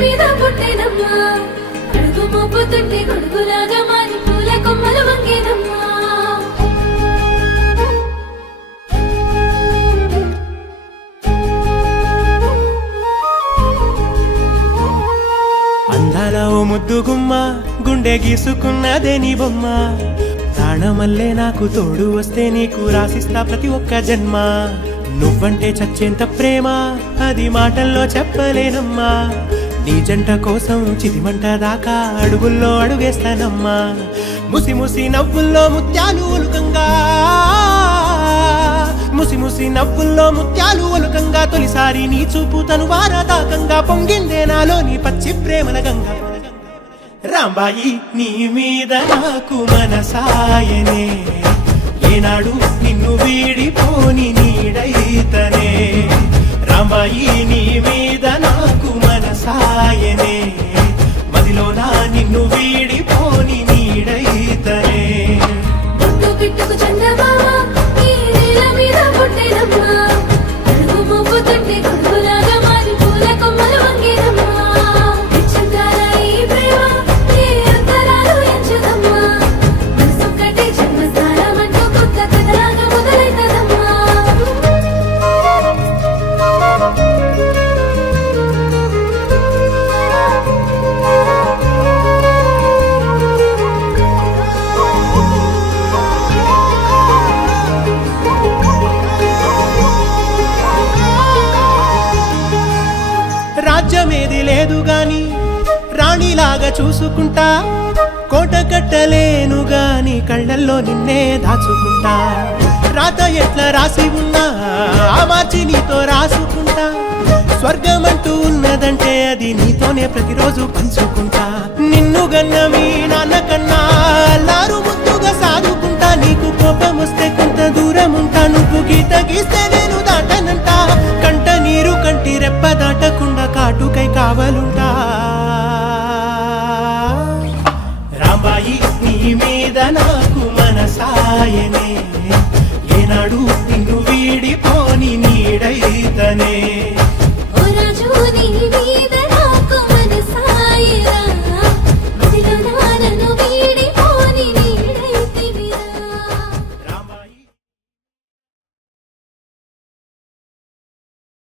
మీద పుట్టేనమ్మా అడుగు మోపుతుంటే గొడుగులాగా మారి పూల కొమ్మలు వంగేనమ్మా అందాల ఓ ముద్దు గుమ్మ గుండె గీసుకున్నదే నీ బొమ్మ ప్రాణమల్లే నాకు తోడు వస్తే నీకు రాసిస్తా ప్రతి ఒక్క జన్మ నువ్వంటే చచ్చేంత ప్రేమ అది మాటల్లో చెప్పలేనమ్మా నీ జంట కోసం చితిమంట దాకా అడుగుల్లో అడుగేస్తానమ్మా ముసి ముసి నవ్వుల్లో ముత్యాలు ఒలుకంగా ముసి ముసి నవ్వుల్లో ముత్యాలు ఒలుకంగా తొలిసారి నీ చూపు తను వారదాకంగా పొంగిందే నాలో నీ పచ్చి ప్రేమల గంగా రాంబాయి నీ మీద నాకు మనసాయనే ఏనాడు నిన్ను వీడిపోని నీడైతనే రాంబాయి నీ మీద నాకు మనసాయనే మదిలోనా నిన్ను వీడిపోని నీడైతనే ముట్టు పిట్టుకు చందమామ ఈ నేల మీద పుట్టేనమ్మా అడుగు మోపుతుంటే గొడుగులాగా మారి పూల కొమ్మలు వంగేనమ్మా నిశ్చంతాల ఈ ప్రేమ ఏ అంతరాలు ఎంచదమ్మా మనసొక్కటే జన్మస్థానమంటూ కొత్త కథలాగా మొదలైతదమ్మా రాజ్యమేది లేదు గాని రాణిలాగా చూసుకుంటా కోట కట్టలేను గాని కళ్ళల్లో నిన్నే దాచుకుంటా రాత ఎట్లా రాసి ఉన్నా ఆ మార్చి నీతో రాసుకుంటా స్వర్గమంటూ ఉన్నదంటే అది నీతోనే ప్రతిరోజు పంచుకుంటా నిన్ను గన్న మీ నాన్న కన్నా అల్లారు ముద్దుగా సాదుకుంటా నీకు కోపం వస్తే కొంత దూరం ఉంటా నువ్వు గీత గీస్తే నేను దాటనంటా కంట నీరు కంటి రెప్ప దాటకుండా కాటుకై కావలుంటా రాంబాయి నీ మీద నాకు మనసాయనే ఏనాడు నిన్ను వీడిపోని నీడైతనే ఓ రాజు నీ మీద